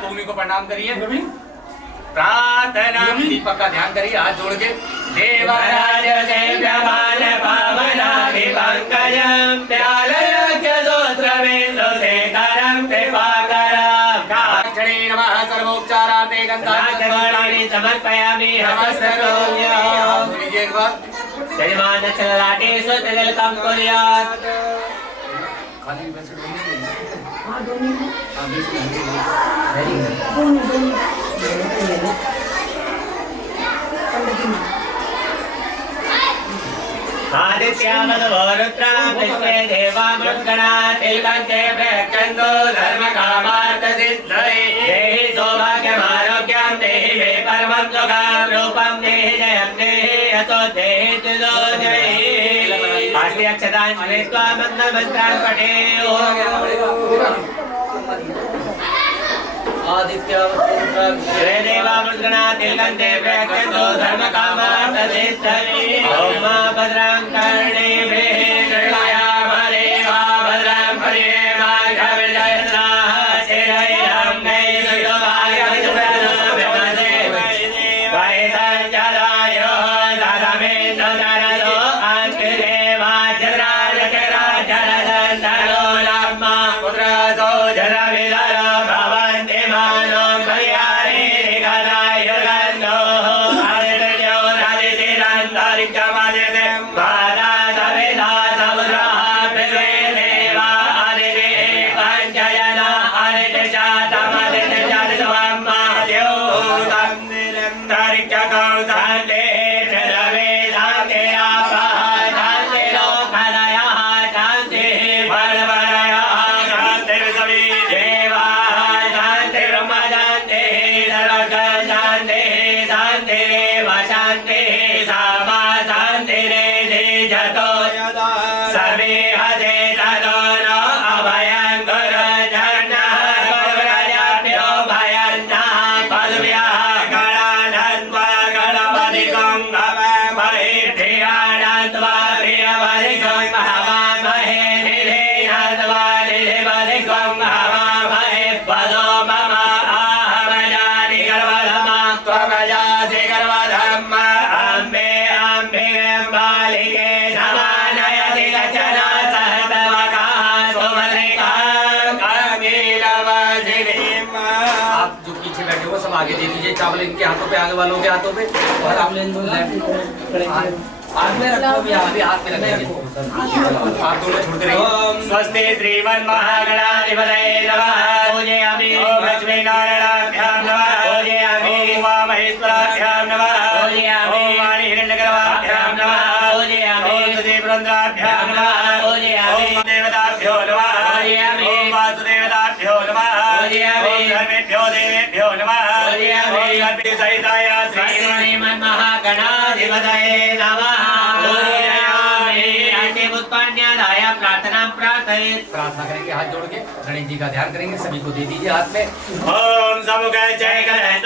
भूमि को प्रणाम करिए। प्रार्थना दीपक का ध्यान करिए, हाथ जोड़ के। देवराज सेव्यमान पावनाभिपङ्कजं दयालयज्ञसूत्रबिन्दुशेखरं कृपाकरं काक्षणे नमः। सर्वोपचारार्थे गन्धानि समर्पयामि। यजमानचलराटेषु तिलकं कुर्यात्। आदित्यामदवरुद्रां विश्वे देवामृत्गणा तिलकन्ते प्रयच्छन्तो धर्मकामार्थसिद्धये। देहि सौभाग्यमारोग्यं देहि मे परमं सुखं रूपं देहि जयं देहि यतो देहि तुलो जयि। अस्ति अक्षतां स्मृत्वा मन्त्रमन्त्रान् पठेयुः। देवामृत्गणा तिलकन्ते प्रयच्छन्तो धर्मकामार्थसिद्धये। ॐ भद्रं कर्णेभिः शृणुयामदेवा भद्रं पश्येमाक्षभिर्जयत्राः स्थिरैरं नैषधोभाय वैतञ्चरायो ददमेन्दुदरदो अन्तिदेवाजराजकराजरदन्तरो लम्मा पुत्रसो जरविदरो भवन्ति मानो भयारिगदाय गन्धो हरिर्यो हरितिरन्तरिक्षमदिते वादासविदा समुद्रः पृथ्वी देवा हरिरे पञ्चजना हरितिशातमदितिशतमम्मा द्योतं निरन्तरिक्षकौ शान्ते चरवे शान्ते आपः शान्ति लोकलयः शान्तिः फलवलयः शान्तिर्सवि देवाः शान्तिर्ब्रह्म शान्तिः सर्वगं शान्तिः शान्तिरेव शान्तिः सामा शान्तिरेधि जतो सर्वे हते ततो न अभयं कुरु जन्नः कुरुराजाभ्यो भयं नः पदव्यः गणानन्द त्वमजासि गर्वधर्म अम्बे अम्बे बालिके समानयति गचना सहतवका सुभद्रिका कामिलवसिनीम्। आप जो पीछे बैठे हो सब आगे दे दीजिए चावल इनके हाथों पे, आगे वालों के हाथों पे, और आप हाथ में रखो भी, अभी हाथ में रखेंगे, हाथ दोनों छोड़ कर। स्वस्ति श्रीमन्महागणाधिपतये नमः। पूजयामि ओम लक्ष्मी नारायणाभ्यां नमः। पूजयामि ओम उमामहेश्वराभ्यां नमः। पूजयामि ओम वाणी हिरण्यगर्भाभ्यां नमः। पूजयामि ओम सुदेवरुद्राभ्यां नमः। पूजयामि ओम देवताभ्यो नमः। पूजयामि ओम वासुदेवताभ्यो नमः। पूजयामि ओम धर्मेभ्यो देवेभ्यो नमः। पूजयामि ओम गणपति सहिताय श्रीमन्महागणाधिपतये नमः। प्रार्थना करेंगे हाथ जोड़ के, गणेश जी का ध्यान करेंगे, सभी को दे दीजिए हाथ में। ओम सबुक जय गणेश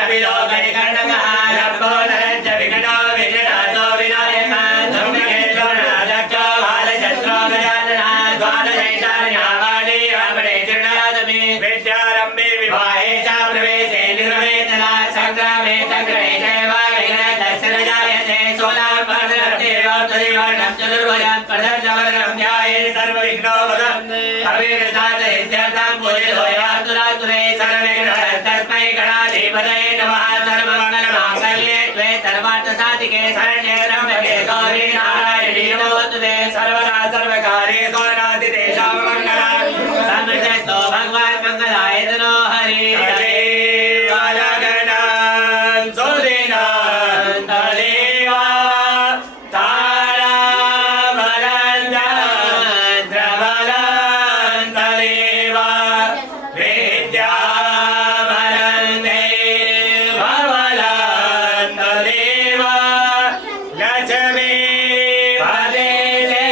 कपिलो गणिकर्णकः लंबो नरंज विघ्नो विघ्नासो विनायकः धम्मकेशो नादक्षो भालचन्द्रो गजाननः द्वादशैतान्यावाणी रावणे चिरणादमे विद्यारम्भे विवाहे च प्रवेशे निर्वेदना संग्रामे संग्रहे चैव विघ्नदर्शन जायते सोलां वर्धनदेवं तदेवर्णं चतुर्भुजं प्रदर्शवर्णं ध्याये सर्वविघ्नोपदम् अविघ्नात् इत्यर्थं पूजयातुरातुरे सर्वविघ्नहर्तस्मै गणाधिपतये नमः। सर्वमङ्गलमाङ्गल्ये त्वे सर्वार्थसाधिके शरण्ये त्र्यम्बके गौरी नारायणी नमोस्तुते। सर्वदा सर्वकार्येषु तेषां मङ्गलं समृद्धस्तो भगवान् मङ्गलाय तनो हरि हरे वालगणान् सुदिनान् तदेवा तारामरञ्जन् द्रवलन् तदेवा विद्यामरन्ते भवलन् तदेवा लक्ष्मी पदेते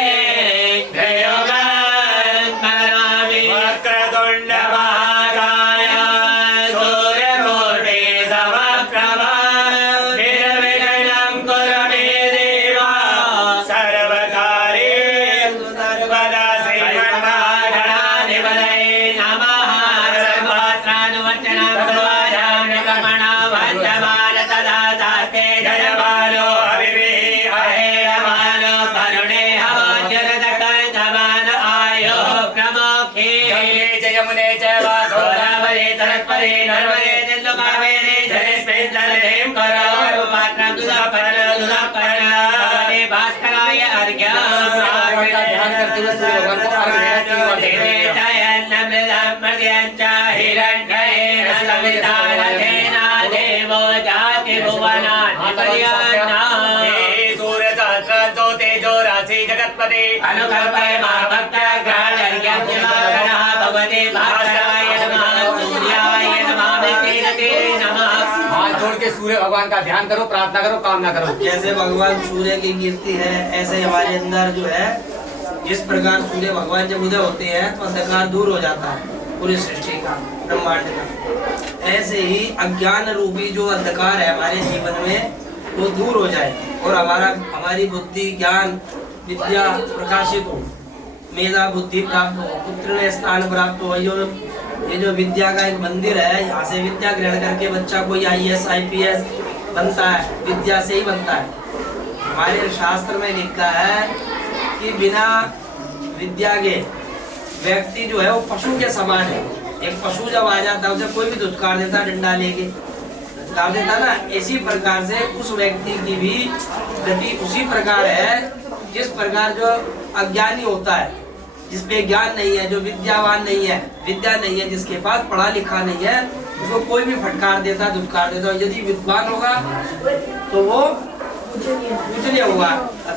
प्रयोगन् करोमि वक्रतुण्ड महाकाय सूर्यकोटि समप्रभा निर्विघ्नं कुरु मे देव सर्वकार्येषु सर्वदा श्रीमन्महागणाधिपतये नमः। सर्वत्रानुवचनं सर्वाजानकमणा वन्दमान तदा दास्ते जयमानो अविवेह अहेयमानो वरुणे हवोज्जलदकन्दमान आयो प्रमुखे गङ्गे च यमुने च गोदावरी सरस्वती नर्मदे सिन्धु कावेरी जलेस्मिन् सन्निधिं करो पात्रं दुधापर्ण भगवते भास्कराय अर्घ्यं का ध्यान करते हुए सूर्य भगवान को अर्घ्य देना शुरू कर देंगे। देवो जाति सूर्य सहस्र जो तेजो राशि जगत्पति अनुकल्पय भक्त ग्रहण भगवते भास्कराय नमः सूर्याय नमः विष्णुते नमः। हाथ जोड़ के सूर्य भगवान का ध्यान करो, प्रार्थना करो, कामना करो। जैसे भगवान सूर्य की कीर्ति है, ऐसे हमारे अंदर जो है जिस प्रकार सूर्य भगवान जब उदय होते हैं तो अंधकार दूर हो जाता है पूरी सृष्टि का, ब्रह्मांड का। ऐसे ही अज्ञान रूपी जो अंधकार है हमारे जीवन में वो दूर हो जाए और हमारी बुद्धि ज्ञान विद्या प्रकाशित हो, मेधा बुद्धि प्राप्त हो, पुत्र ने स्थान प्राप्त हो। ये जो विद्या का एक मंदिर है, यहाँ से विद्या ग्रहण करके बच्चा कोई IAS IPS बनता है, विद्या से ही बनता है। हमारे शास्त्र में लिखा है कि बिना विद्या के व्यक्ति जो है वो पशु के समान है। एक पशु जब आ जाता है उसे कोई भी धुतकार देता डंडा लेके धुतकार देता ना, इसी प्रकार से उस व्यक्ति की भी गति उसी प्रकार है जिस प्रकार जो अज्ञानी होता है, जिसपे ज्ञान नहीं है, जो विद्यावान नहीं है, विद्या नहीं है, जिसके पास पढ़ा लिखा नहीं है, उसको कोई भी फटकार देता धुतकार देता। यदि विद्वान होगा तो वो पूजनीय होगा।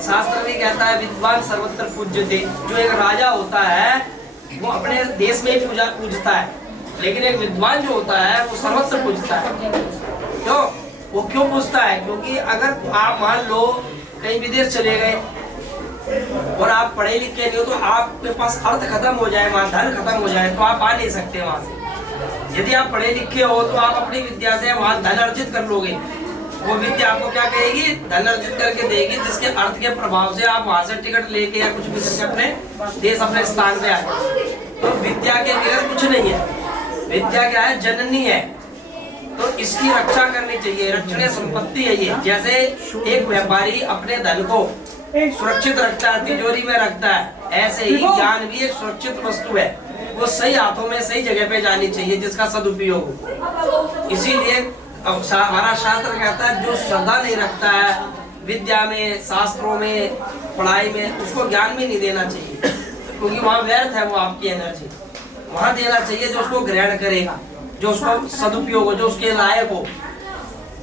शास्त्र भी कहता है विद्वान सर्वत्र पूज्यते। जो एक राजा होता है वो अपने देश में ही पूजता है, लेकिन एक विद्वान जो होता है वो सर्वत्र पूजता है। क्यों? वो क्यों पूजता है? क्योंकि अगर आप मान लो कहीं विदेश चले गए और आप पढ़े लिखे नहीं हो तो आपके पास अर्थ खत्म हो जाए, वहाँ धन खत्म हो जाए तो आप आ नहीं सकते वहाँ से। यदि आप पढ़े लिखे हो तो आप अपनी विद्या से वहाँ धन अर्जित कर लोगे। वो विद्या आपको क्या कहेगी? धन अर्जित करके देगी, जिसके अर्थ के प्रभाव से आप वहाँ से टिकट लेके या कुछ भी करके अपने देश अपने स्थान पे आए। तो विद्या के बगैर कुछ नहीं है। विद्या क्या है? जननी है। तो इसकी रक्षा करनी चाहिए। रक्षणीय संपत्ति है ये। जैसे एक व्यापारी अपने धन को सुरक्षित रखता है, तिजोरी में रखता है, ऐसे ही ज्ञान भी एक सुरक्षित वस्तु है। वो सही हाथों में सही जगह पे जानी चाहिए जिसका सदुपयोग हो। इसीलिए हमारा शास्त्र कहता है जो श्रद्धा नहीं रखता है विद्या में, शास्त्रों में, पढ़ाई में, उसको ज्ञान भी नहीं देना चाहिए, क्योंकि वहाँ व्यर्थ है वो आपकी एनर्जी। वहाँ देना चाहिए जो उसको ग्रहण करेगा, जो उसको सदुपयोग हो, जो उसके लायक हो,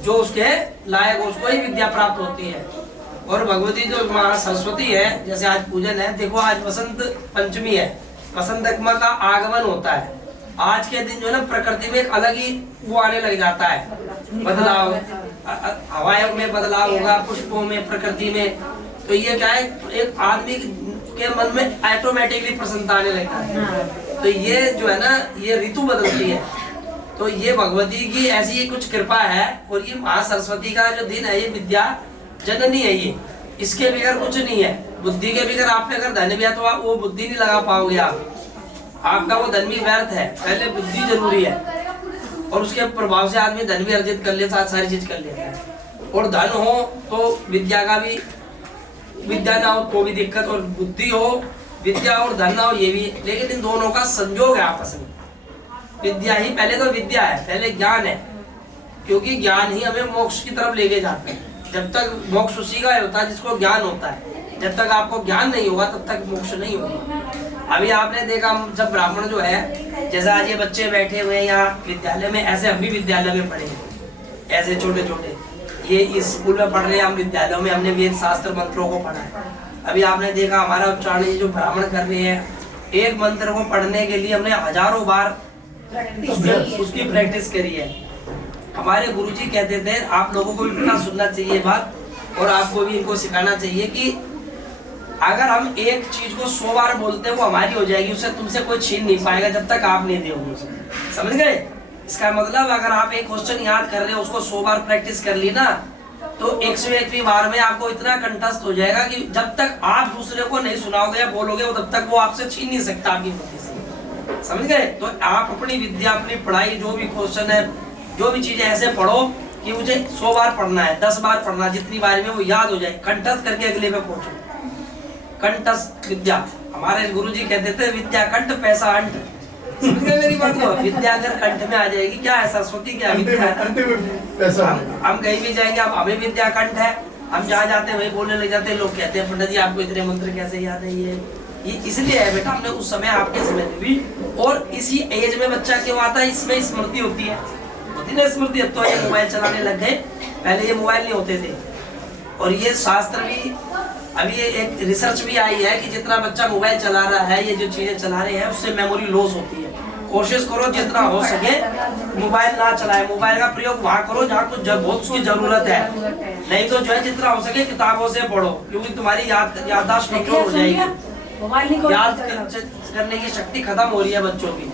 जो उसके लायक हो, उसको ही विद्या प्राप्त होती है। और भगवती जो माँ सरस्वती है, जैसे आज पूजन है, देखो आज बसंत पंचमी है, बसंत का आगमन होता है। आज के दिन जो है ना प्रकृति में एक अलग ही वो आने लग जाता है, बदलाव, हवाओं में बदलाव होगा, पुष्पों में, प्रकृति में। तो ये क्या है, एक आदमी के मन में ऑटोमेटिकली प्रसन्नता आने लगता है। तो ये जो है ना, ये ऋतु बदलती है। तो ये भगवती की ऐसी कुछ कृपा है। और ये माँ सरस्वती का जो दिन है, ये विद्या जननी है। ये इसके बगैर कुछ नहीं है। बुद्धि के बगैर आप पे अगर धन भी है तो आप वो बुद्धि नहीं लगा पाओगे। आपका वो धन भी व्यर्थ है। पहले बुद्धि जरूरी है और उसके प्रभाव से आदमी धन भी अर्जित कर लेता, सारी चीज कर लेता है। और धन हो तो विद्या का भी, विद्या ना हो तो भी दिक्कत, और बुद्धि हो, विद्या और धन ना हो ये भी। लेकिन इन दोनों का संयोग है आपस में। विद्या ही पहले तो विद्या है, पहले ज्ञान है, क्योंकि ज्ञान ही हमें मोक्ष की तरफ लेके जाता है। जब तक मोक्ष उसी का होता है जिसको ज्ञान होता है। जब तक आपको ज्ञान नहीं होगा तब तक मोक्ष नहीं होगा। अभी आपने देखा जब ब्राह्मण जो है, जैसे आज ये बच्चे बैठे हुए हैं यहाँ विद्यालय में, ऐसे हम भी विद्यालय में पढ़े हैं, ऐसे छोटे छोटे। ये इस स्कूल में पढ़ रहे हैं, हम विद्यालयों में हमने वेद शास्त्र मंत्रों को पढ़ा है। अभी आपने देखा हमारा उच्चारण ये जो ब्राह्मण कर रहे हैं, एक मंत्र को पढ़ने के लिए हमने हजारों बार उसकी प्रैक्टिस करी है। हमारे गुरुजी कहते थे आप लोगों को भी पता सुनना चाहिए बात, और आपको भी इनको सिखाना चाहिए कि अगर हम एक चीज को 100 बार बोलते हैं वो हमारी हो जाएगी, उससे तुमसे कोई छीन नहीं पाएगा जब तक आप नहीं दोगे उसे। समझ गए? इसका मतलब अगर आप एक क्वेश्चन याद कर रहे हो, उसको 100 बार प्रैक्टिस कर ली ना, तो 101वीं बार में आपको इतना कंठस्थ हो जाएगा कि जब तक आप दूसरे को नहीं सुनाओगे या बोलोगे वो तब तक वो आपसे छीन नहीं सकता आपकी बुद्धि से। समझ गए? तो आप अपनी विद्या, अपनी पढ़ाई, जो भी क्वेश्चन है, जो भी चीजें ऐसे पढ़ो कि मुझे 100 बार पढ़ना है, 10 बार पढ़ना, जितनी बार में वो याद हो जाए, कंठस्थ करके अगले पे पहुंचो। कंठस्थ विद्या, हमारे गुरुजी कहते थे विद्या कंठ पैसा अंठ। समझ गए मेरी बात को? विद्या अगर कंठ में आ जाएगी, क्या है सरस्वती, क्या विद्या है। हम कहीं भी जाएंगे, अब हमें विद्या कंठ है, हम जहाँ जाते हैं वही बोलने लग जाते हैं। लोग कहते हैं पंडित जी आपको इतने मंत्र कैसे याद है। ये इसलिए है बेटा, हमने उस समय आपके समय में भी, और इसी एज में बच्चा क्यों आता है, इसमें स्मृति होती है, होती ना स्मृति। अब तो ये मोबाइल चलाने लग गए, पहले ये मोबाइल नहीं होते थे। और ये शास्त्र भी, अभी ये एक रिसर्च भी आई है कि जितना बच्चा मोबाइल चला रहा है, ये जो चीजें चला रहे हैं, उससे मेमोरी लॉस होती है। कोशिश करो जितना हो सके मोबाइल ना चलाए, मोबाइल का प्रयोग वहाँ करो जहाँ कुछ बहुत उसकी जरूरत है। नहीं तो जो है जितना हो सके किताबों से पढ़ो, क्योंकि तुम्हारी याददाश्त कमजोर हो जाएगी। याद करने की शक्ति खत्म हो रही है बच्चों की।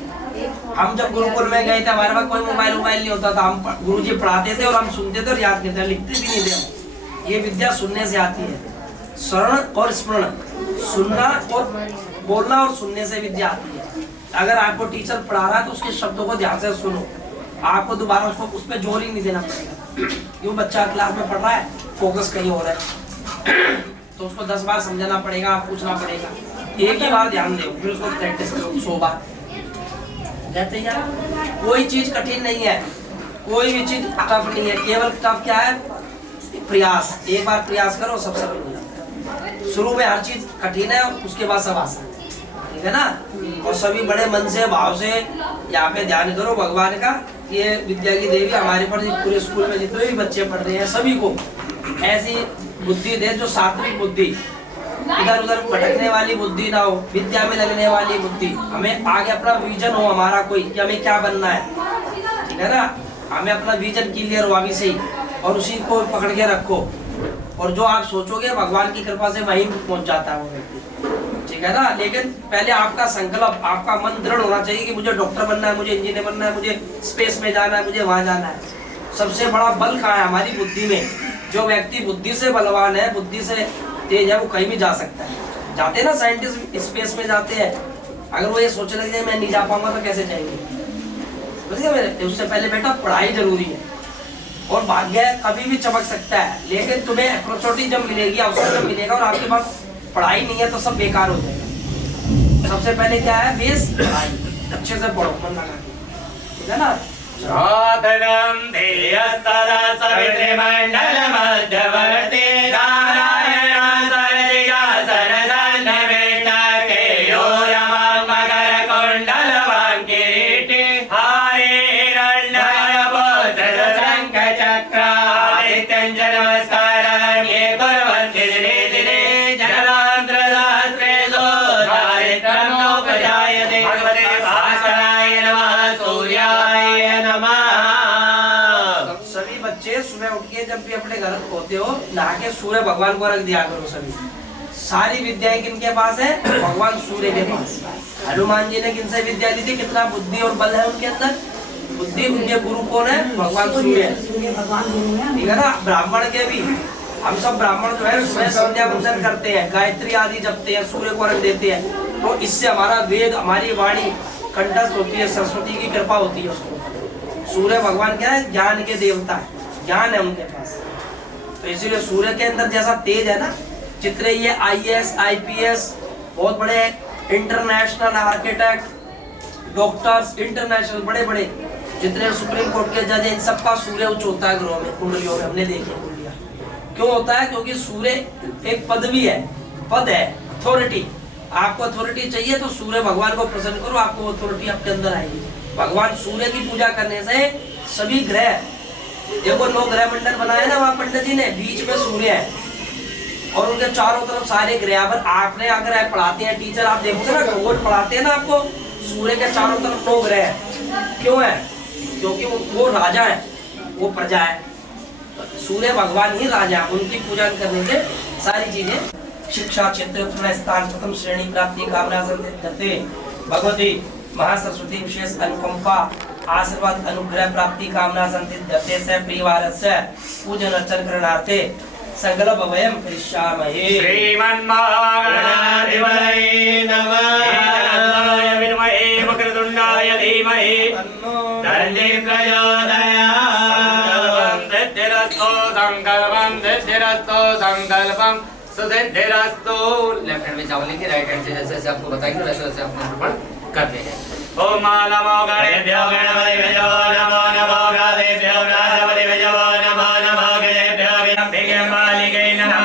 हम जब गुरुकुल में गए थे, हमारे पास कोई मोबाइल नहीं होता था। हम गुरुजी पढ़ाते थे और हम सुनते थे और याद करते थे, लिखते भी नहीं थे। ये विद्या सुनने से आती है। श्रवण और स्मरण, सुनना और बोलना और सुनने से विद्या आती है। अगर आपको टीचर पढ़ा रहा है तो उसके शब्दों को ध्यान से सुनो, आपको दोबारा उसको उस पर जोर ही नहीं देना पड़ेगा। क्यों बच्चा क्लास में पढ़ रहा है, फोकस कहीं हो रहा है, तो उसको 10 बार समझाना पड़ेगा, पूछना पड़ेगा। एक ही बार ध्यान दो, फिर उसको प्रैक्टिस करो 100 बार। कहते हैं कोई चीज कठिन नहीं है, कोई भी चीज टफ नहीं है, केवल टफ क्या है, प्रयास। एक बार प्रयास करो सब सरल हो जाता है। शुरू में हर चीज कठिन है, उसके बाद सब आसान, ठीक है ना। और सभी बड़े मन से, भाव से यहाँ पे ध्यान करो भगवान का। ये विद्या की देवी हमारे पर पूरे स्कूल में जितने भी बच्चे पढ़ रहे हैं, सभी को ऐसी बुद्धि दे जो सात्विक बुद्धि, इधर उधर भटकने वाली बुद्धि ना हो, विद्या में लगने वाली बुद्धि। हमें आगे अपना विजन हो हमारा कोई, कि हमें क्या बनना है, ठीक है ना। हमें अपना विजन क्लियर हो अभी से ही, और उसी को पकड़ के रखो। और जो आप सोचोगे भगवान की कृपा से वहीं पहुंच जाता है वो व्यक्ति, ठीक है ना। लेकिन पहले आपका संकल्प, आपका मन दृढ़ होना चाहिए कि मुझे डॉक्टर बनना है, मुझे इंजीनियर बनना है, मुझे स्पेस में जाना है, मुझे वहां जाना है। सबसे बड़ा बल कहाँ है, हमारी बुद्धि में। जो व्यक्ति बुद्धि से बलवान है, बुद्धि से तेज है, वो कहीं भी जा सकता है। जाते हैं ना साइंटिस्ट, स्पेस में जाते हैं। अगर वो ये सोचने लगे मैं नहीं जा पाऊंगा तो कैसे जाएंगे। समझ गए मेरे? उससे पहले बेटा पढ़ाई जरूरी है, और भाग्य कभी भी चमक सकता है, लेकिन तुम्हें अपॉर्चुनिटी जब मिलेगी, अवसर जब मिलेगा और आपके पास पढ़ाई नहीं है तो सब बेकार हो जाएगा। सबसे पहले क्या है, बेस पढ़ाई, अच्छे से पढ़ो मन लगा के, ठीक है ना? साधनम ध्येयस्तदा सवितृमण्डल मध्यवर्ती नारायण सरसिजासन सन्निवेष्टकेयो यमं मकरकुण्डलवां किरीटी हारे हिरण्मयपुत्र शङ्खचक्रादित्यं च नमस्कारं ये कुर्वन्ति दिने दिने जन्मान्तरशास्त्रेषु दारिद्र्यं नोपजायते भगवते भास्कराय नमः सूर्याय नमः। सभी बच्चे सुबह उठ के जब भी अपने घर होते हो, नहा के सूर्य भगवान को रख दिया करो। सभी सारी विद्याएं किनके पास है? भगवान सूर्य के पास। हनुमान जी ने किनसे विद्या ली थी? कितना बुद्धि और बल है उनके अंदर? बुद्धि। उनके गुरु कौन है? भगवान सूर्य है, ठीक है ना? ब्राह्मण के भी, हम सब ब्राह्मण जो है सुबह संध्या वंदन करते हैं, गायत्री आदि जपते हैं, सूर्य को रख देते हैं, तो इससे हमारा वेद, हमारी वाणी कंठस्थ होती है, सरस्वती की कृपा होती है उसको। सूर्य भगवान क्या है? ज्ञान के देवता है, ज्ञान है उनके पास। तो इसीलिए सूर्य के अंदर जैसा तेज है ना, जितने ये IAS IPS बहुत बड़े इंटरनेशनल आर्किटेक्ट, डॉक्टर्स, इंटरनेशनल बड़े बड़े जितने सुप्रीम कोर्ट के जज, इन सबका सूर्य उच्च होता है ग्रहों में, कुंडलियों में। हमने देखी कुंडलियां। क्यों होता है? क्योंकि सूर्य एक पदवी है, पद है, अथॉरिटी। आपको अथॉरिटी चाहिए तो सूर्य भगवान को प्रसन्न करो, आपको अथॉरिटी आपके अंदर आएगी। भगवान सूर्य की पूजा करने से सभी ग्रह, देखो 9 ग्रह मंडल बनाए ना वहाँ पंडित जी ने, बीच में सूर्य है और उनके चारों तरफ सारे ग्रह। पर आपने अगर आप पढ़ाते हैं टीचर, आप देखोगे ना खगोल पढ़ाते हैं ना आपको, सूर्य के चारों तरफ 9 ग्रह है। क्यों है? क्योंकि वो राजा है, वो प्रजा है। सूर्य भगवान ही राजा, उनकी पूजा करने से सारी चीजें, शिक्षा क्षेत्र स्थान प्रथम श्रेणी प्राप्ति कामना संसिद्धते भगवती महासरस्वती विशेष अनुकंपा आशीर्वाद अनुग्रह प्राप्ति कामना संसिद्धते से प्रियवारस्य पूजन अर्चन करणार्थे संकल्प वयं करिष्यामहे। श्रीमन्महागणाधिपतये नमः। विद्महे वक्रतुण्डाय धीमहि तन्नो प्रचोदयात्। सिद्धिरस्तु संकल्पम सुसिद्धिरस्तु। लेफ्ट हैंड में चावल लेंगे, राइट हैंड से जैसे जैसे आपको बताएंगे वैसे वैसे आप निरूपण कर लेंगे। ओम नमो गणेभ्यो गणपतिभ्यो नमो नमो गणेभ्यो गणपतिभ्यो नमो नमो गणेभ्यो गणपतिभ्यो मालिके नमः।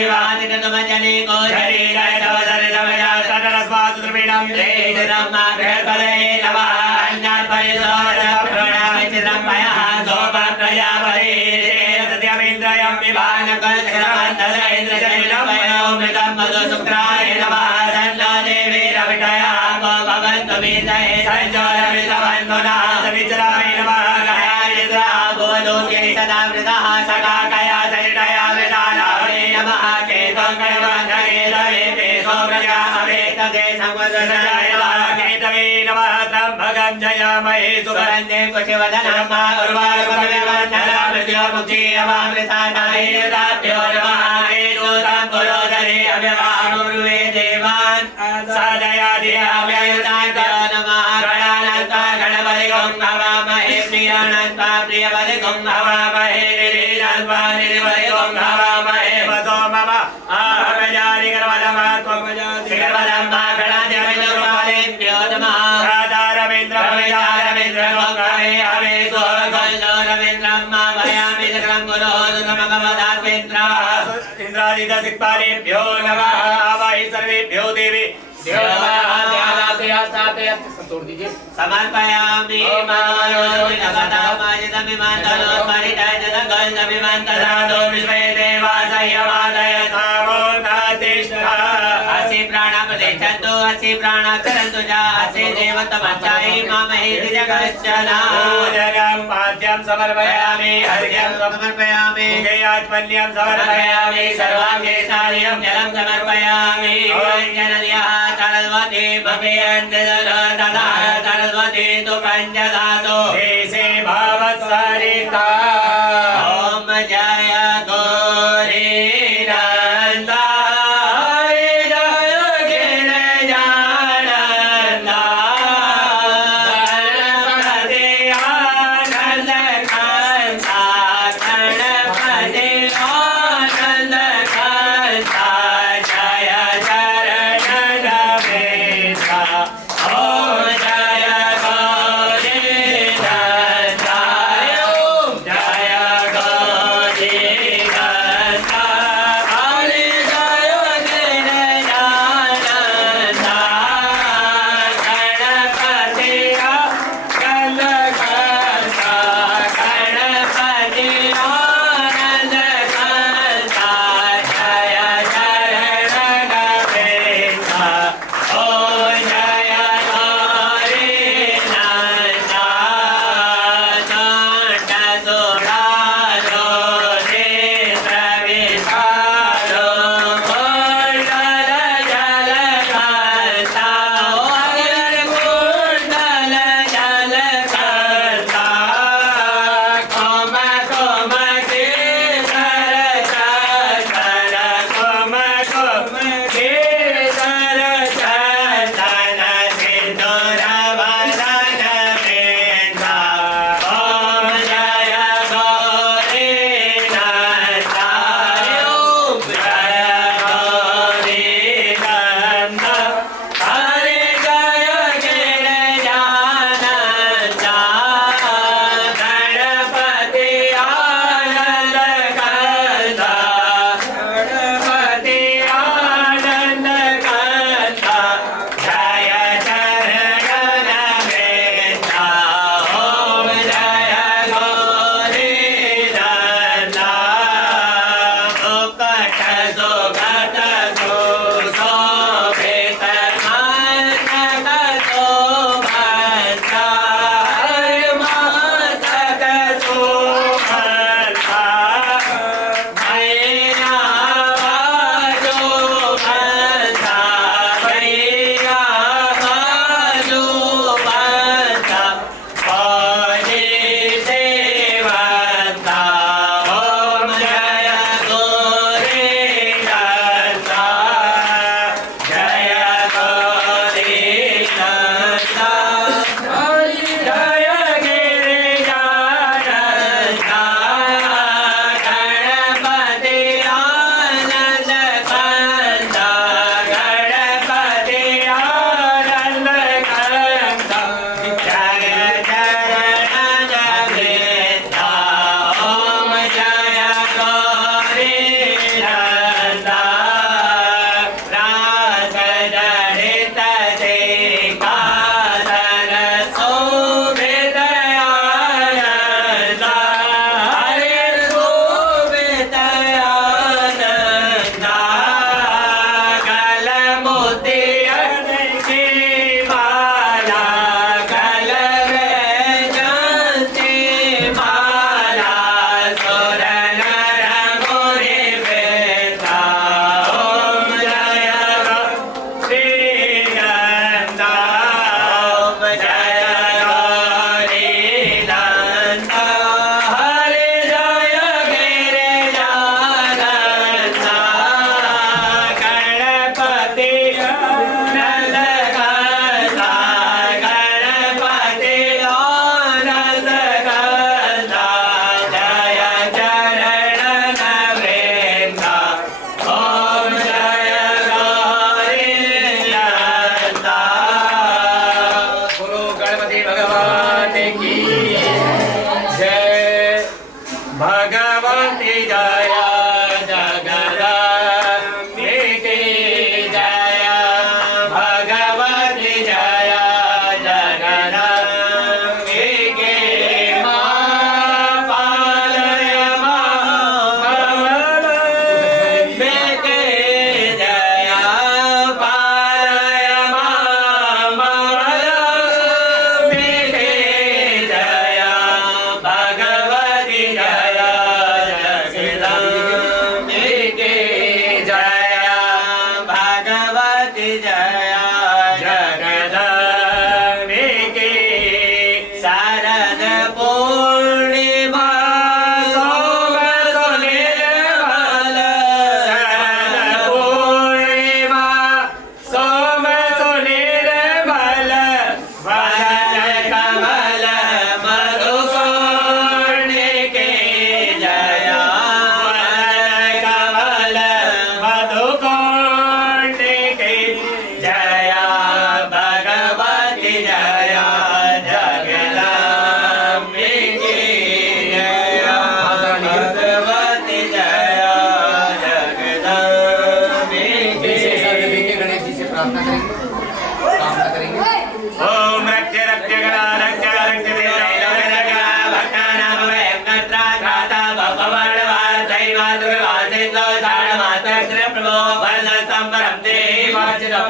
विवाद कृतमंजलि को जरी जय तव दरिद्रमया तदरस्मात् द्रविणं तेजरम्मा गृहफले नमः अन्यात् परिसोरं प्रणमित्रं मयः सोम प्रजापति सत्यमिन्द्रयं विभानकलक्षणमण्डलेन्द्रजनिलमयोमृतं मधुशुक्राय नमः धन्नो देवी रविटया भवन्तु विजये सञ्चोरमितवन्तुना सविचराय नमः गयायित्रा भुवलोके सदा वृतः सकाकया सरिटया वृतानामे नमः केतं कयवन्धकेतवे तेषो प्रजाहवेतते संवदनाय नमः केतवे नमः त्र्यम्बकं जयामहे सुगन्धे पुष्पवदनं उर्वारुकविवन्दनं मृत्योर्मुक्षीयमामृतानाय ताभ्यो नमः वेदोतं पुरोदरे अव्यवानुर्वे देवान् साधयादियाव्ययुताभ्यो नमः गणानन्त्वा गणपतिगं हवामहे प्रियानन्त्वा प्रियपतिगं हवामहे निर्वीरान्त्वा निर्वरिगं हवामहे वसो मम आहवजादिगर्वदमात्मजादिगर्वदम्मा गणाद्यमिन्द्रभ्यो नमः राधारविन्द्रभविदारविन्द्र गोङ्गवे हवे सोऽवगल्लो रविन्द्रं मामयामि चक्रं गुरोदुतमगमदात्मिन्द्र इन्द्रादिदसिक्पालेभ्यो नमः आवाहि सर्वेभ्यो देवी तोड़ दीजिए समर्पयामि मनोयोजनमिमण्डलोत्परितजनगल्जमिमन्तदादो विश्वे देवासह्यमादयथामोन्नातिष्ठः प्राणप्रतिष्ठन्तु असि प्राणाकरन्तु च असि देवतमच्चायि मामहेति जगच्चना जगं पाद्यं समर्पयामि हर्घ्यं समर्पयामि मुखेयात्मन्यं समर्पयामि सर्वाङ्गे सार्यं जलं समर्पयामि जनन्यः सरस्वती भवेन्द्रदधा सरस्वती तु पञ्चधातु देशे भवत्सरिता ॐ जय गौरी नन्दा Oh, Jaya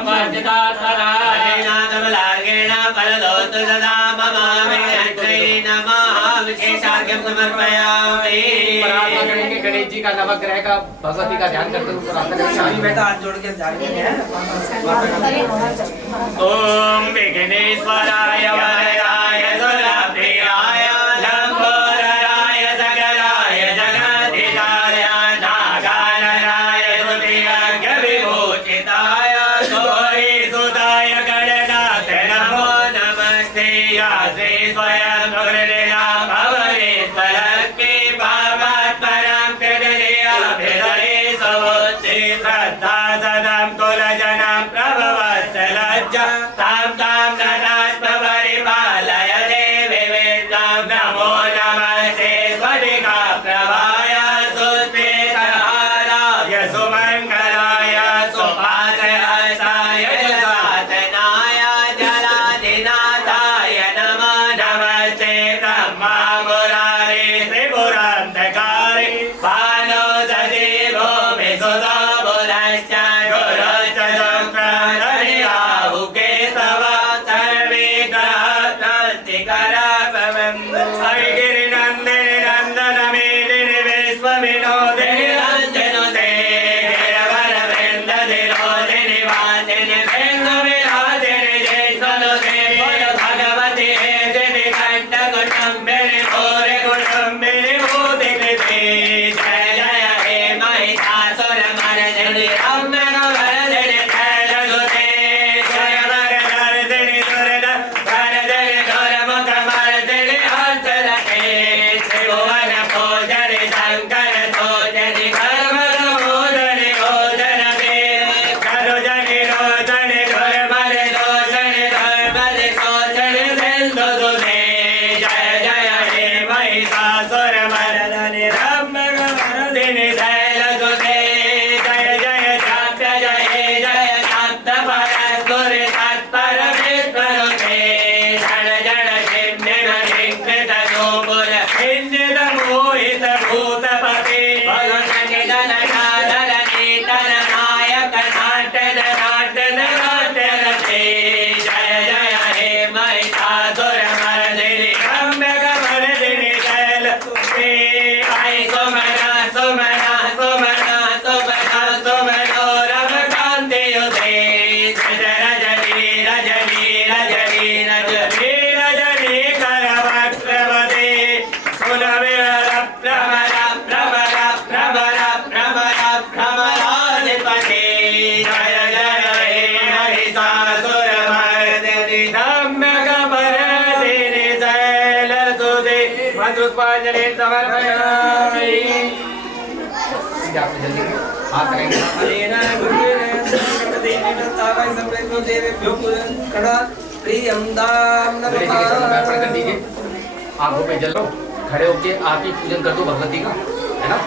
वर्जिता सदा अधीनाथबलार्गेण फलदोस्तु सदा ममामि अत्रै नमः विशेषार्घ्यं समर्पयामि। प्रार्थना करेंगे गणेश जी का नवग्रह का भगवती का ध्यान करते हुए प्रार्थना करेंगे। बेटा हाथ जोड़ के ध्यान देंगे। ओम विघ्नेश्वराय वरदाय सुरप्रियाय लंबोदराय सकलाय जगदीशाय नागाननाय श्रुतियज्ञ विभूषिताय गौरीसुताय गणनाथ नमो नमस्ते। या श्री स्वयं प्रकृतिना भवनेश्वरस्मै पापात्परं कृतिरियभिधरे सवोत्ति श्रद्धा सदं कुलजनं प्रभवत्सलज्जा तां तां नटास्म परिपालय देवी वेदां नमो नमस्ते स्वधिका प्रभाय सुस्मितहाराय सुमङ्गलाय सुपात्रहस्ताय जसातनाय जलाधिनाथाय नमो नमस्ते। ब्रह्मा मुरारे त्रिपुरान्तकारे भानो सजीवो विसुतो बुधश्च गुरुश्च शुक्रधनिराहुके तव सर्वे ग्रहान्तिकरापवन्तु। हरिगिरिनन्दिनि नन्दनमेदिनि विश्वविनोदिनि रञ्जनुते गिरवरवृन्ददिनोदिनि वासिनि बिन्दुविलासिनि जयसनुते भगवति हेतिनि कण्ठकुटुम्बिनि भूरिकुटुम्बिनि भूतिकृते। जय जय हे महिषासुरमर्दिनि रम्यकवरदिनि शैलसुते सुरवरदर्शिनि सुरधरदिनि दुर्मुखमर्दिनि हंसरते त्रिभुवनपूजनि शङ्करपूजनि धर्मसमूजनि भोजनते करुजनि रोचनि दुर्मदोषनि धर्मदिशोषनि सिन्धुसुते। जय जय हे महिषासुरमर्दिनि रम्यकवरदिनि शैलसुते। जय जय चाप्य जय जय चाप्तपरस्फुरि तत्परमेश्वरुते जन जन चिन्निन चिन्नितनूपुर चिन्नितमोहित भूतपते भगवन्निधन नीतननायक नाट्यननाट्यननाट्यरते। जय जय हे महिषासुरमर्दिनि रम्यकवरदिनि शैलसुते। ऐ सुमना सुमना सुमना सुमना सुमनोरमकान्तियुते रजनी रजनी रजनी रजनी रजनी करवक्त्रवते सुरविरल भ्रमर भ्रमर भ्रमर भ्रमर भ्रमराधिपते। जय जय हे महिषासुरमर्दिनि रम्यकवरदिनि शैलसुते। मधुष्पाञ्जलिं समर्पयामि। आप जल्दी हाथ करेंगे। अनेन गुरुरेण सर्वदेवेन तावै सर्वेभ्यो देवेभ्यो प्रियं दाम गणेश जी के चरणों में अर्पण कर दीजिए। आंखों पे जल लो, खड़े होके आप ही पूजन कर दो भगवती का, है ना।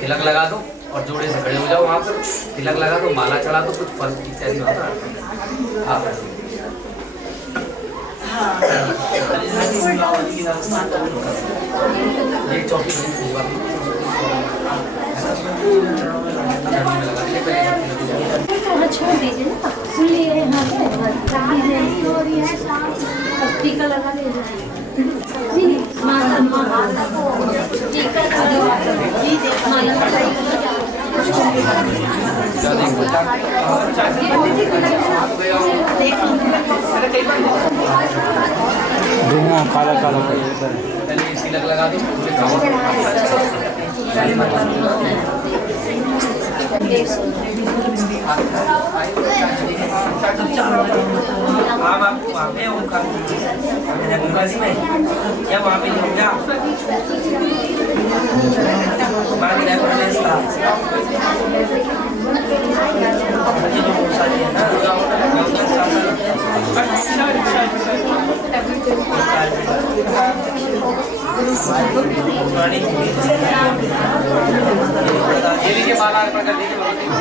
तिलक लगा दो और जोड़े से खड़े हो जाओ वहाँ पर। तिलक लगा दो, माला चढ़ा दो, कुछ फल इत्यादि आप ये चौकी छोड़ दीजिए ना, सुन लिए यहाँ पे टीका लगा लीजिए। माला टीका माला काला काला पहले तिलक लगा दो। आप आपको वहाँ पे उनका गंगाजी में या वहाँ पे हो गया बाकी रेफरेंस था ये जो बहुत सारी है ना ये लीजिए माला अर्पण कर दीजिए भगवती को।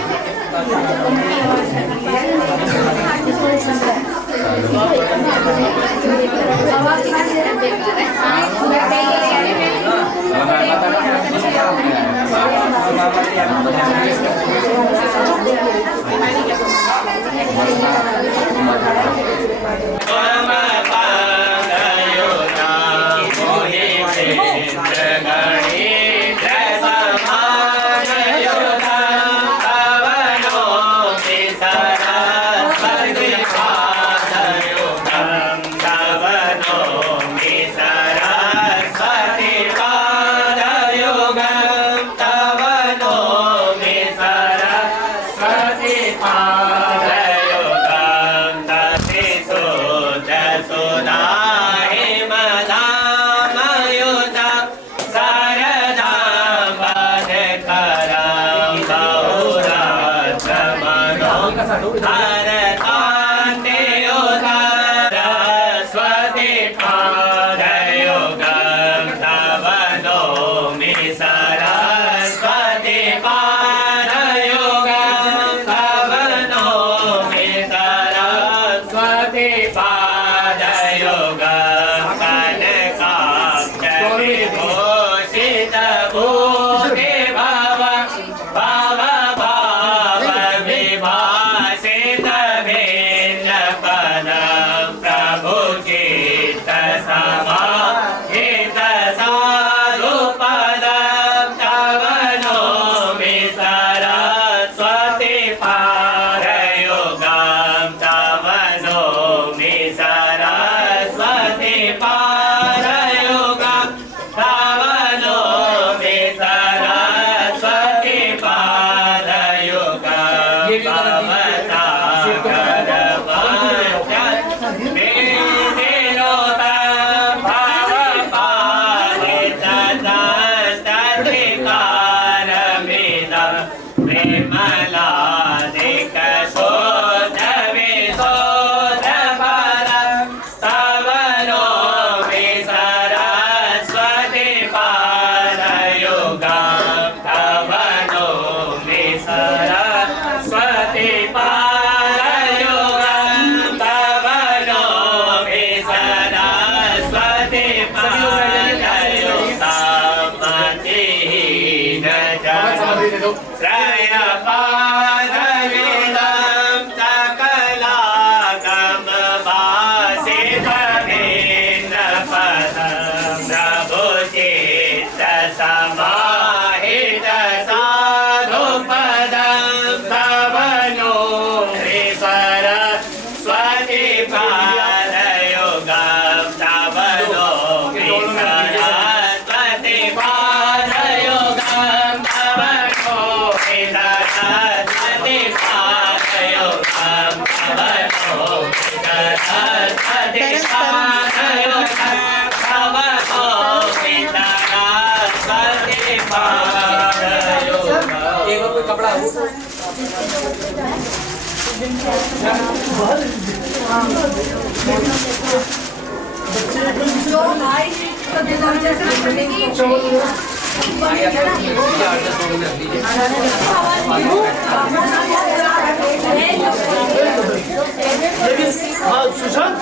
सुशांत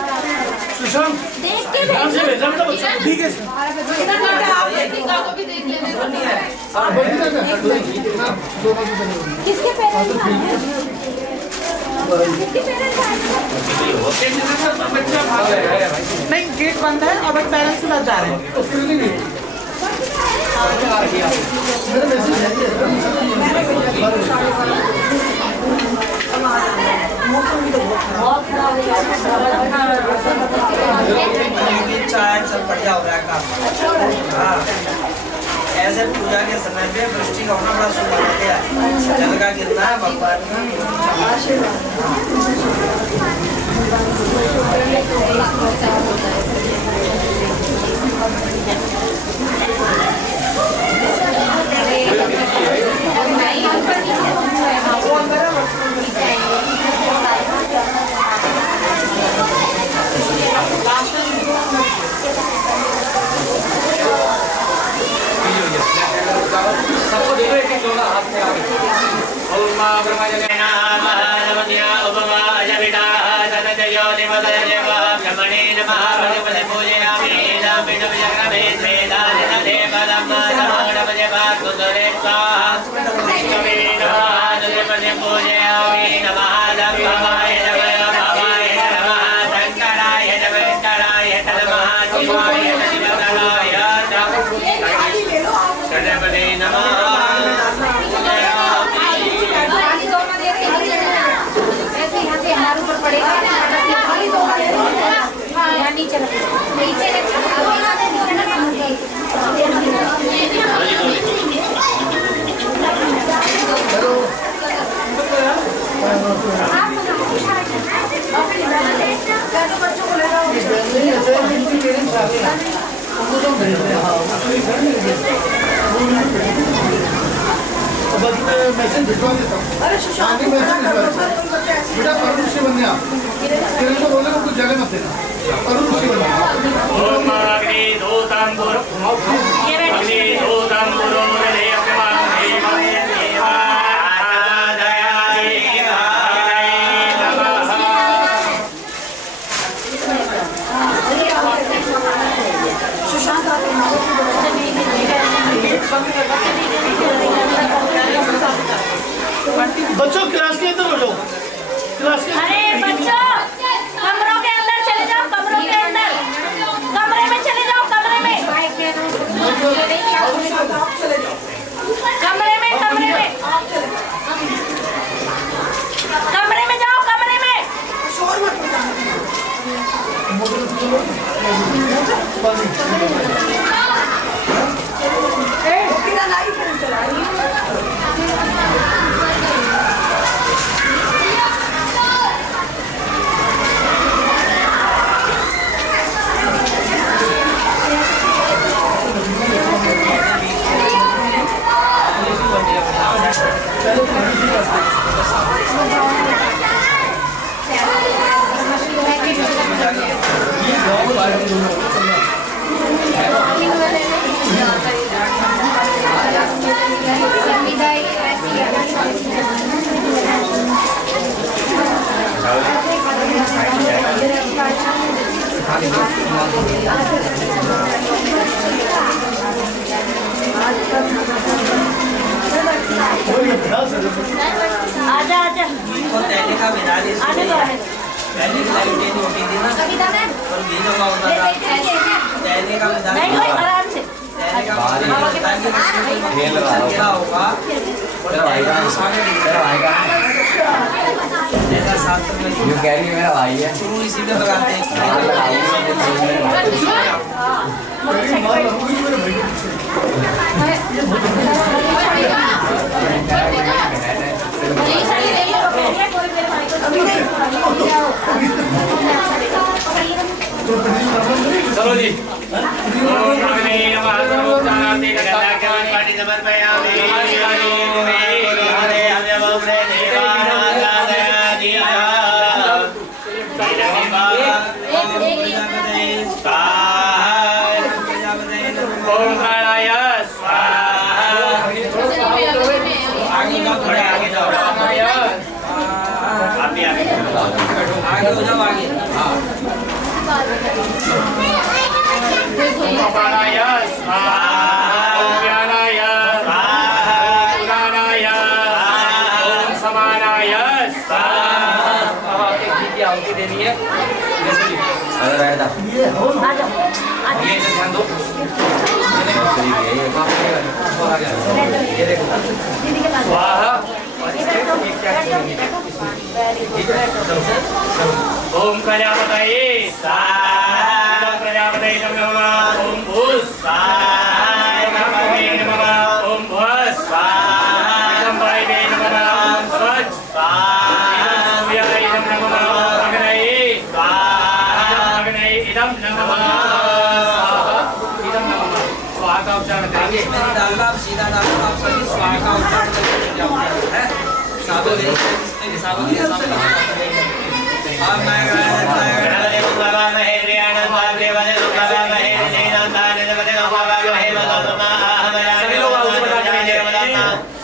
सुशांत ध्यान से भेजना बेटा बच्चा ठीक है किसके पेरेंट्स आए हैं? किसके पेरेंट्स आए हैं? नहीं गेट बंद है अब पेरेंट्स के साथ जा रहे हैं चाय सब बढ़िया हो रहा है काम। हाँ ऐसे पूजा के समय पे वृष्टि का होना बड़ा शुभ माना गया है। जल का गिरना है भगवान का सबको देखो एक एक लोटा हाथ में आगे ओम मां ब्रह्मा जगन्ना महानवन्या उपमा जविता सतजयो निवदय देव ब्रह्मणे नमः भगवते पूजयामि नामे जगन्नाथ श्री दान देव धम्म नमो नमः स्वाहा गणपति पूजयामि नमः लंबवाय नमः भवाय नमः शंकराय नमः शंकराय नमः शिवाय शिवतराय गणपति नमः हमारे ऊपर पड़ेगा नीचे मैसेज भिजवा देता हूँ। बेटा करुण ऋषि बन गया तेरे को बोले कुछ जगह मत देना करुण ऋषि बन गया ओम अग्नि दूतम गुरु अग्नि दूतम गुरु हृदय बच्चों क्लास के अंदर हो जाओ क्लास के अरे बच्चों कमरों के अंदर चले जाओ कमरों के अंदर कमरे में चले जाओ कमरे में कमरे में कमरे में कमरे में जाओ कमरे में आजा आजा पहले का विधान आने दो आने पहले की लाइट नहीं होती थी ना कविता मैम और बीजों का होता था पहले का विधान नहीं कोई आराम से पहले का खेल रहा होगा जैसा शास्त्र में जो कह रही है मेरा भाई है शुरू इसी में लगाते हैं चलो जी ओम अग्नि नमः सर्वोपचारार्थे गदाग्नि समर्पयामि हरे हरे बम्रे देवानादादयादिया ओम प्राणाय स्वाहा आगे जाओ आप भी आगे आगे हो जाओ आगे ओम प्राणाय स्वाहा ओम ज्ञानाय स्वाहा उदानाय ओम समानाय स्वाहा अब आपके घी की आहुति देनी है अरे बैठ जा आ जाओ ये इधर ध्यान दो ये देखो दीदी के पास स्वाहा ओम प्रजापतये स्वाहा प्रजापतये नमः ओम भूः स्वाहा नमः ओम भुवः स्वाहा इदं वायवे नमः ओम स्वच्छ स्वाहा सूर्याय नमः अग्नये स्वाहा अग्नये इदं नमः स्वाहा इदं नमः स्वाहा का उच्चारण करेंगे इसमें नहीं डालना आप सीधा डालना आप सभी स्वाहा का उच्चारण करके लेके आओगे है साबुन इसमें साबुन के सामने आप मैं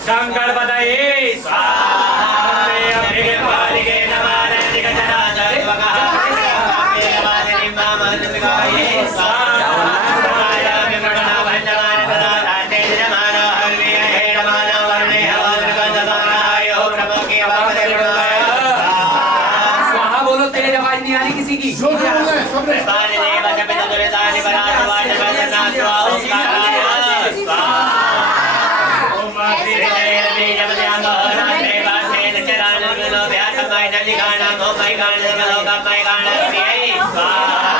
शंकर पदये स्वाहा स्वानि देव जपित दुरितानि पराजवानि वदनास्वा ओंकाराय स्वाहा ओम माते बीजपत्यां गहनाते वासेन चरानर्गनो व्यासमाय नलिकानां ओमय गाणलोकमय गाणस्यै स्वाहा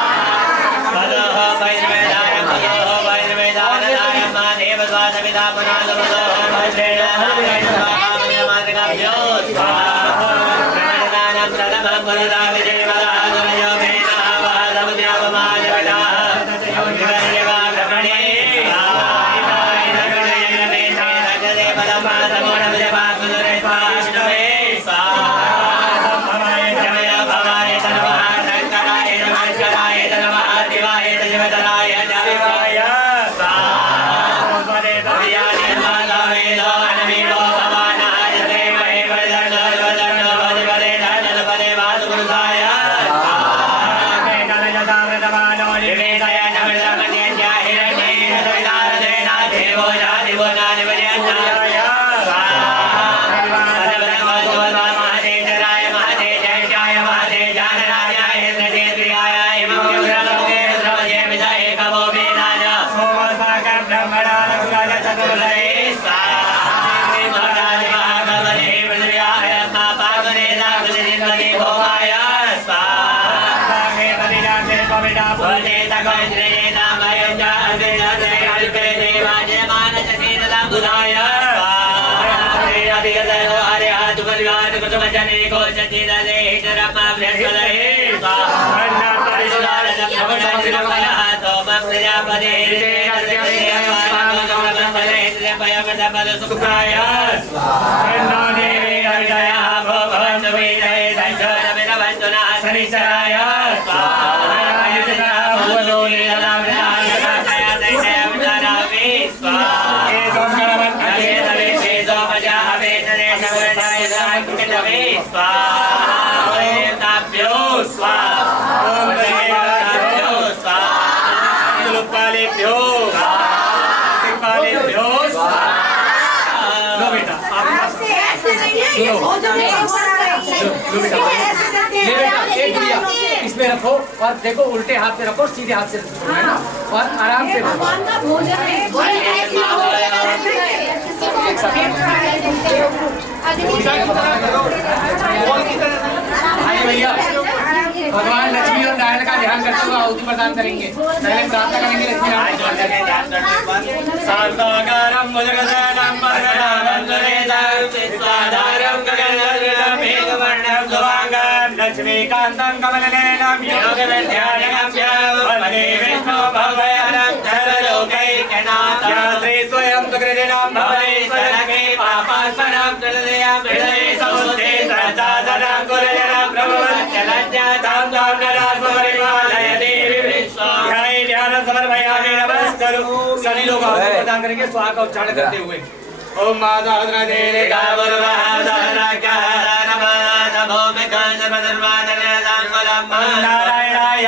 वदोह वैश्वेदारं वदोह वैश्वेदारं महादेव स्वादविदा पुनादवदोह वैश्वेदारं स्वाहा प्रथमं पुरदा विजयवदादुर्यो मेना वादवद्यावमाजविदा ततयोनिवर्यवा भ्रमणे इसमें रखो और देखो उल्टे हाथ से रखो सीधे हाथ से रखो है ना और आराम से भैया भगवान लक्ष्मी और नारायण का ध्यान करते हुए आहुति प्रदान करेंगे पहले प्रार्थना करेंगे लक्ष्मी शांताकारं भुजगशयनं पद्मनाभं सुरेशं चित्ताधारं गगनसदृशं मेघवर्णं शुभांगं लक्ष्मीकान्तं कमलनयनं योगविद्यानिगम्यं वन्दे विष्णुं भवभयहरं सर्वलोकैकनाथं या श्री स्वयं सुकृतिनं भवनेश्वरके पापात्मनं प्रददयां हृदये सौते सदासनं कुलजनं प्रभवत्यलज्ञातां तां नरात्मपरिपालय देवी विश्वं ध्याय ध्यानं समर्पयामि नमस्करो सभी लोग आहुति प्रदान करेंगे स्वाहा का उच्चारण करते हुए ओम माता देवी नारायणाय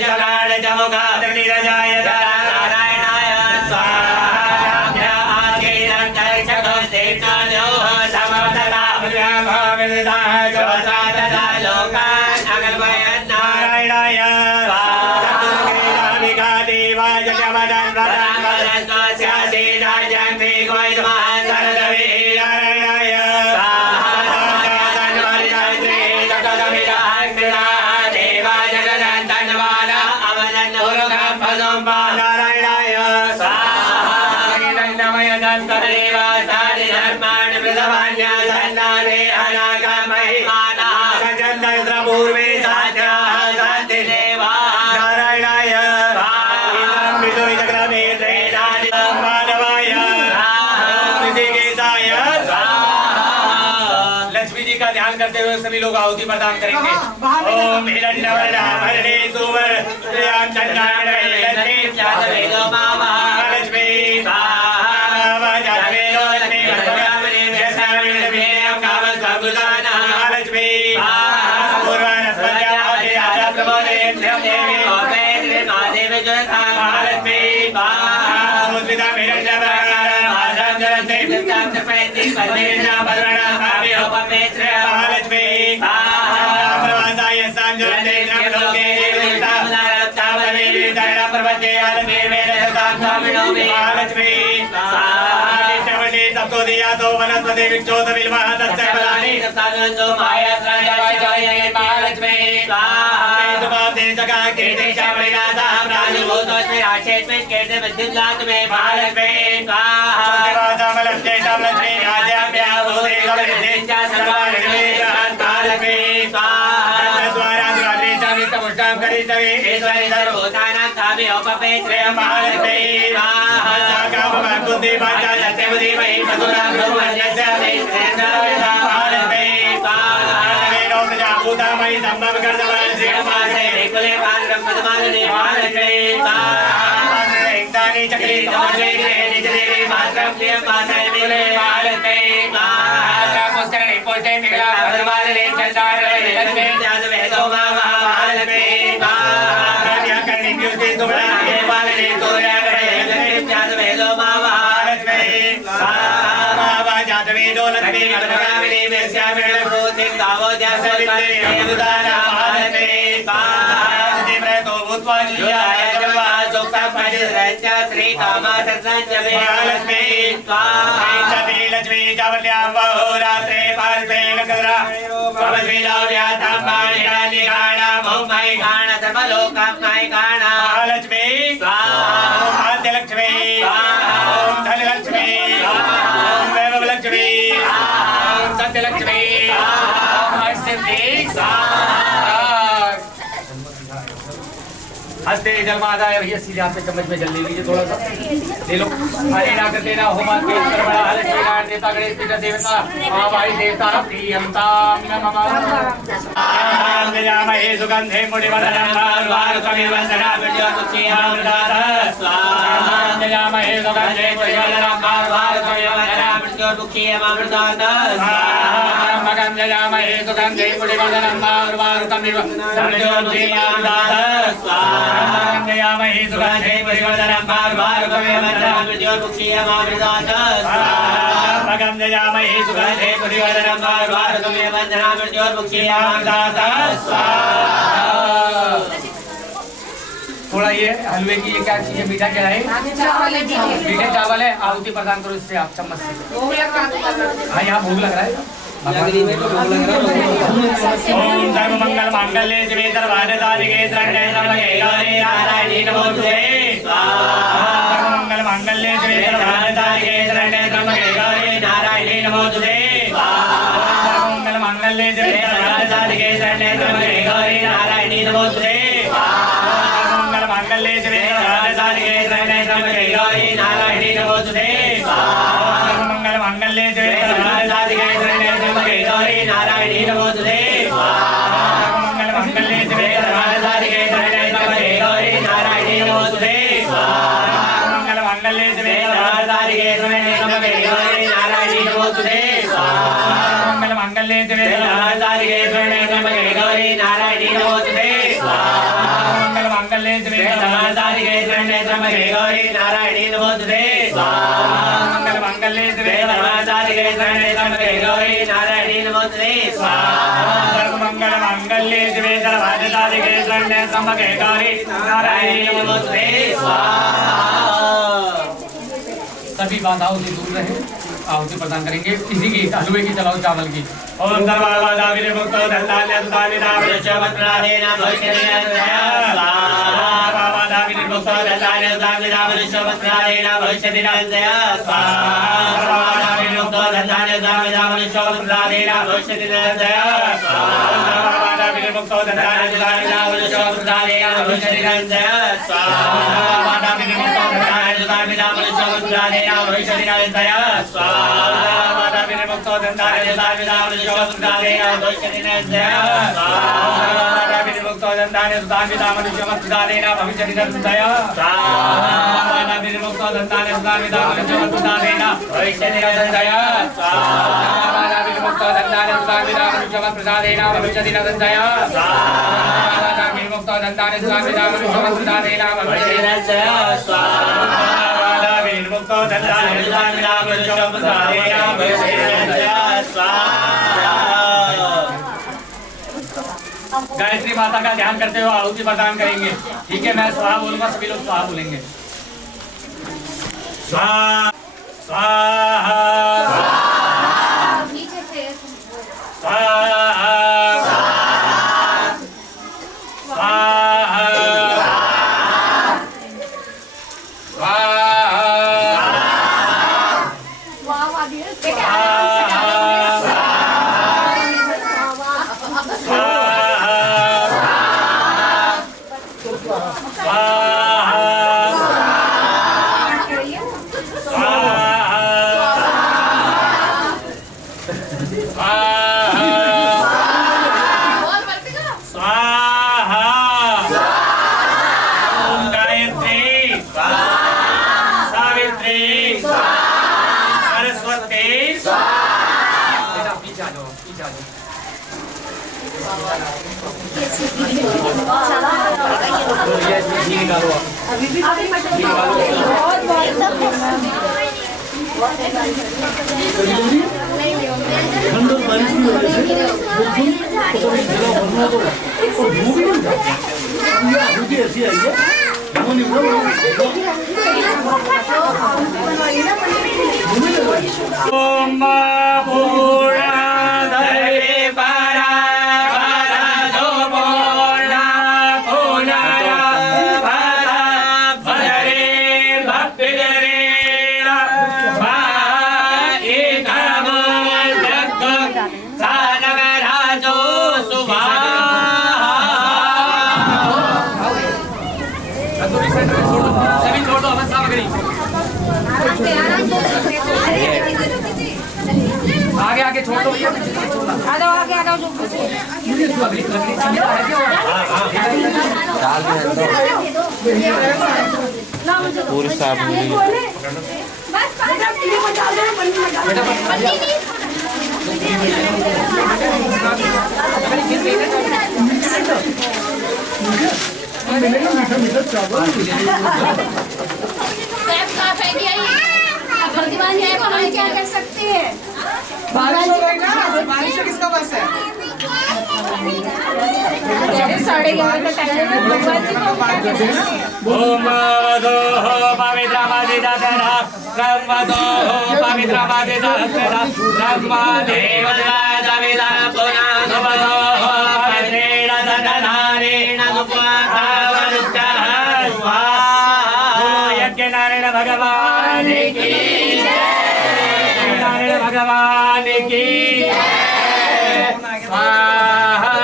चकाण चमुखाग्निरजाय नारायणाय स्वाहा आदिरन्तरिक्षगो देवतानो समर्दता भगवान् जोतादता लोकान् अगमयन् नारायणाय स्वाहा देवाय जमदन् प्रदान स्वास्यासि राजं विगोयमान् सरदवे नारायणाय नारायणाय स्वाहा दन्तदेवा सारि धर्माणि प्रदवान्य सन्नादे अनागमहिमानः सजन्तपूर्वे साध्याः सन्ति देवा नारायणाय मानवाय ऋषिकेशाय लक्ष्मी जी का ध्यान करते हुए सभी लोग आहुति प्रदान करेंगे। ओम हिरण्यवर्णा भरणे सुवर तो वनस्पति विक्षोध विलमः तस्य फलानि तत्सर्वतो मायात्रयाय महालक्ष्मी स्वाहा जगा कीर्ति चामृता प्राणिभूतोस्मि राशेस्मि कीर्ति विद्युल्लात् में महालक्ष्मी स्वाहा चामलक्ष्मी चामलक्ष्मी राजाभ्या भूते कमलिता सर्वाणि महालक्ष्मी स्वाहा द्वारा द्वारे चामित पुष्टां करितवे ईश्वरी सर्वभूतानां ताभि उपपे श्रेय महालक्ष्मी स्वाहा कामकुन्दी वाचा सत्यवती मयि मधुरा ब्रह्मण्यस्य वेश्रेन्द्रवेदा महालक्ष्मी स्वाहा भूतामयि संभव कर्तव्य श्रीमासे कुले पात्रं पदमानने महालक्ष्मी स्वाहा एकदानि चक्री समन्वये निजदेवी पात्रं प्रियं पासे मिले महालक्ष्मी स्वाहा पुस्तके पोते मिला पदमानने चंदारे लक्ष्मी जातवेदो महालक्ष्मी स्वाहा कर्णि कीर्ति तुमरा हे पालने तोया करे लक्ष्मी जातवेदो महालक्ष्मी स्वाहा जातवेदो लक्ष्मी मधुरामिनी वेश्यामिनी प्रोति दावो जासविते देवदाना महालक्ष्मी स्वाहा देवतो भूत्वा श्री कामा सत्संजवे महालक्ष्मी स्वाहा लक्ष्मी चावल्यां बहुरात्रे पार्श्वे नकरा भवद्विलाव्या ताम्बाणि गाणा भौमय गाणा सर्वलोकात्मय गाणा महालक्ष्मी स्वाहा ओम भाग्यलक्ष्मी स्वाहा ओम धनलक्ष्मी स्वाहा ओम वैभवलक्ष्मी स्वाहा ओम सत्यलक्ष्मी स्वाहा ओम हर्षसिद्धि स्वाहा हस्ते जलमादाय भैया सीधे हाथ पे चम्मच में जल ले लीजिए थोड़ा सा ले लो हरे ना कर देना होमान के ईश्वर बड़ा लक्ष्मी नारायण देवता गणेश पीठ देवता महावाणी देवता प्रियंताम नमः आंगयामहे सुगंधे मुनिवदनं वारुकमे वंदना विद्योतुच्चियामृताः स्वाहा आंगयामहे सुगंधे मुनिवदनं वारुकमे वंदना विद्योतुच्चियामृताः स्वाहा मगंजयामहे सुगंधे मुनिवदनं वारुकमे वंदना विद्योतुच्चियामृताः स्वाहा गंगयामहि सुगंधे परिवर्धनं बारबारकमे वंदना विद्योतुच्चियामृताः स्वाहा गंगयामहि सुगंधे परिवर्धनं बारबारकमे वंदना विद्योतुच्चियामृताः स्वाहा। थोड़ा ये हलवे की ये क्या चीज है, मीठा क्या है? मीठे चावल है। आहुति प्रदान करो इससे आप चम्मच से। हाँ यहाँ भोग लग रहा है। ओम सर्व मंगल मांगल्ये शिवे सर्वार्थ-साधिके शरण्ये त्र्यंबके गौरी नारायणी नमोस्तुते स्वाहा। सर्व मंगल मांगल्ये शिवे सर्वार्थ-साधिके शरण्ये त्र्यंबके गौरी नारायणी नमोस्तुते स्वाहा। सर्व मंगल मांगल्ये शिवे सर्वार्थ-साधिके शरण्ये त्र्यंबके गौरी नारायणी नमोस्तुते स्वाहा। सर्व मंगल मांगल्ये शिवे सर्वार्थ-साधिके शरण्ये त्र्यंबके गौरी नारायणी नमोस्तुते स्वाहा। सर्व मंगल मांगल्ये शिवे सर्वार्थ-साधिके शरण्ये त्र्यंबके गौरी नारायणी नमोस्तुते स्वाहा। मंगल मंगल्ये शिवे सर्वार्थ-साधिके शरण्ये त्र्यंबके गौरी नारायणी नमोस्तुते स्वाहा। मंगल मंगल्ये शिवे सर्वार्थ-साधिके शरण्ये त्र्यंबके गौरी नारायणी नमोस्तुते स्वाहा। मंगल मंगल्ये शिवे सर्वार्थ-साधिके शरण्ये त्र्यंबके गौरी नारायणी नमोस्तुते स्वाहा। मंगल मंगल्ये त्र्यंबके गौरी नारायणी नमोस्तुते स्वाहा मंगल मांगल्ये शिवे सर्वसाधिके शरण्ये त्र्यंबके गौरी नारायणी नमोस्तुते स्वाहा सर्वमंगल मांगल्ये शिवे सर्वसाधिके शरण्ये त्र्यंबके गौरी नारायणी नमोस्तुते स्वाहा। सभी बाधाओं से दूर रहे। आहुति प्रदान करेंगे इसी की हलवे की चलाओ चावल की। ओम सर्वबाधा विमुक्तो दत्तान्य सुदानिना विश्वमत्रादेन भविष्यतिना स्वाहा बाधा विमुक्तो दत्तान्य सुदानिना विश्वमत्रादेन भविष्यतिना स्वाहा बाधा विमुक्तो दत्तान्य सुदानिना विश्वमत्रादेन भविष्यतिना स्वाहा बाधा विमुक्तो दत्तान्य सुदानिना विश्वमत्रादेन भविष्यतिना स्वाहा बाधा विमुक्तो दत्तान्य सुदानिना विश्वमत्रादेन भविष्यतिना स्वाहा बाधा विमुक्तो दत्तान्य सुदानिना विश्वमत्रादेन भविष्यतिना स्वाहा बाधा विमुक्तो दत्तान्य सुदानिना विश्वमत्रादेन भविष्यतिना स्वाहा बाधा विमुक्तो दत्तान्य सुदानिना विश्वमत्रादेन भविष्यतिना स्वाहा बाधा विमुक्तो दत्तान्य सुदानिना विश्वमत्रादेन भविष्यतिना स्वाहा बाधा विमुक्तो दत्तान्य सुदानिना विश्वमत्रादेन भविष्यतिना स्वाहा बाधा विमुक्तो दत्तान्य सुदानिना विश्वमत्रादेन भविष्यतिना स्वाहा। गायत्री माता का ध्यान करते हुए आहुति प्रदान करेंगे। ठीक है, मैं स्वाहा बोलूंगा, सभी लोग स्वाहा बोलेंगे। स्वाहा स्वाहा स्वाहा ऐसी आई है ओम पूर्णाधरे परा भरतो पूर्णा पूर्णया भरा भरे भक्तिरेण भाईकमोदक् सानगराजो सुभा। सभी छोड़ दो, अमन सामग्री आगे आगे छोड़ दो। आ जाओ आगे आ जाओ। पूरी साफ क्या कर सकते हैं? बारिश हो गई ना, बारिश से किसका बस है? 11:30 का टाइम है। भगवान जी को ओम वदोः पवित्रमादिदधरा ब्रह्मदोः पवित्रमादिदधरा ब्रह्मदेवदाविदा पुनाधुवदोः पवित्रेण दधनारेण सुपातावरुच्चः स्वाहा। यज्ञनारायण भगवान की नारायण भगवान की स्वाहा।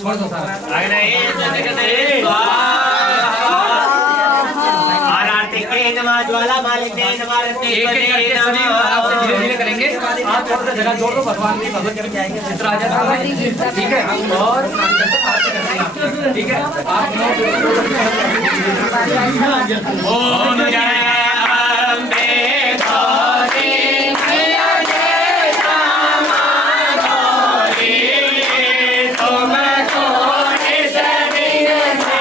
छोड़ दो सारा। धीरे करेंगे। आप थोड़ा सा जगह छोड़ दो, भगवान की भगवत के जाएंगे चित्र आ जाएगा। ठीक है, और ठीक है आप ओम जय अम्बे गौरी मैया जय श्यामा गौरी तुमको इस दिन से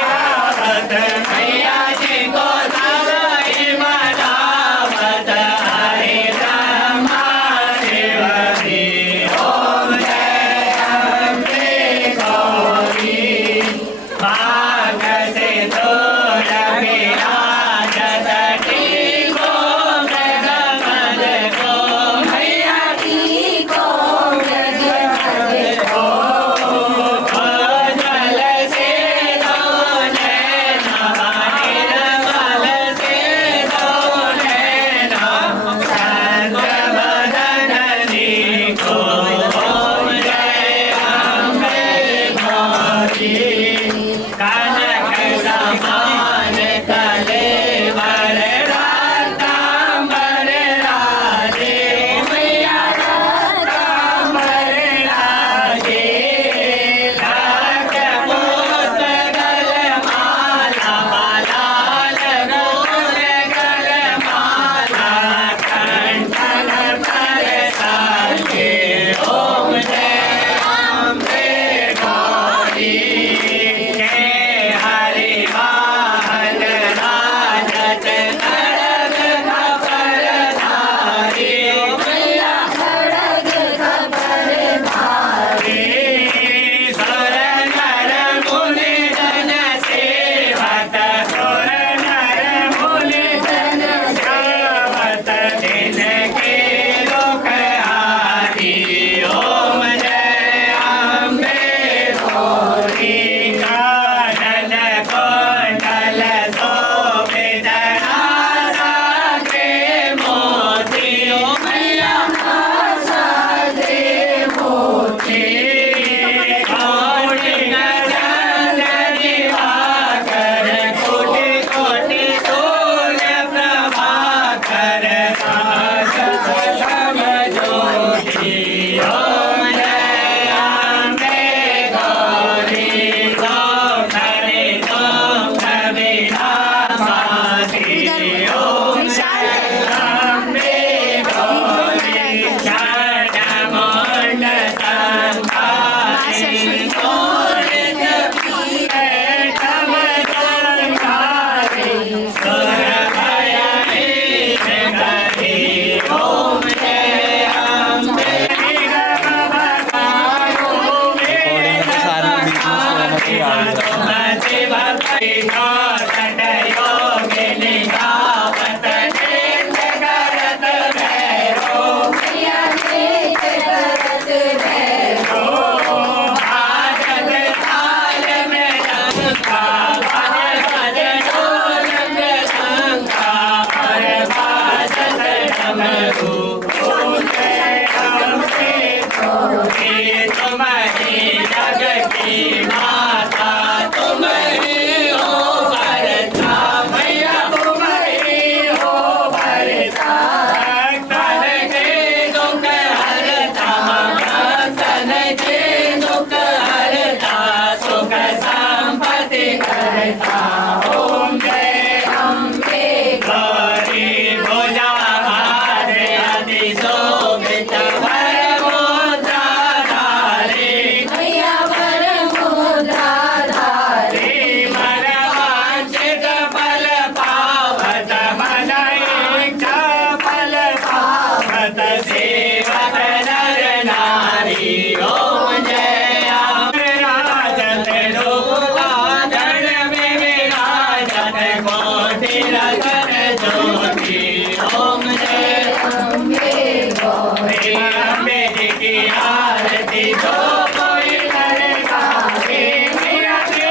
जी की आरती जो कोई करे गावे मैया के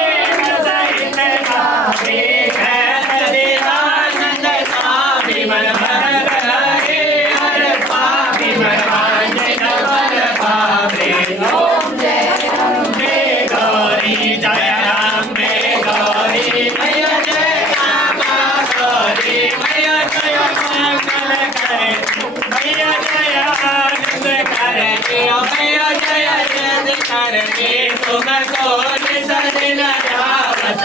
सहित गावे है देवानंद स्वामी मन भर लगे हर स्वामी मन वांछे वर पावे ओम जय अम्बे गौरी जय अम्बे गौरी मैया जय रामा गौरी मैया जय मंगल करे मैया जय आनंद करे मैया जय आनंद करे तुम को सदिन जावत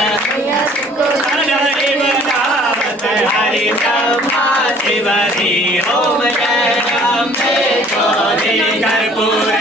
हरि बनावत हरि ब्रह्मा शिवरी ओम जय अम्बे गौरी कर्पूर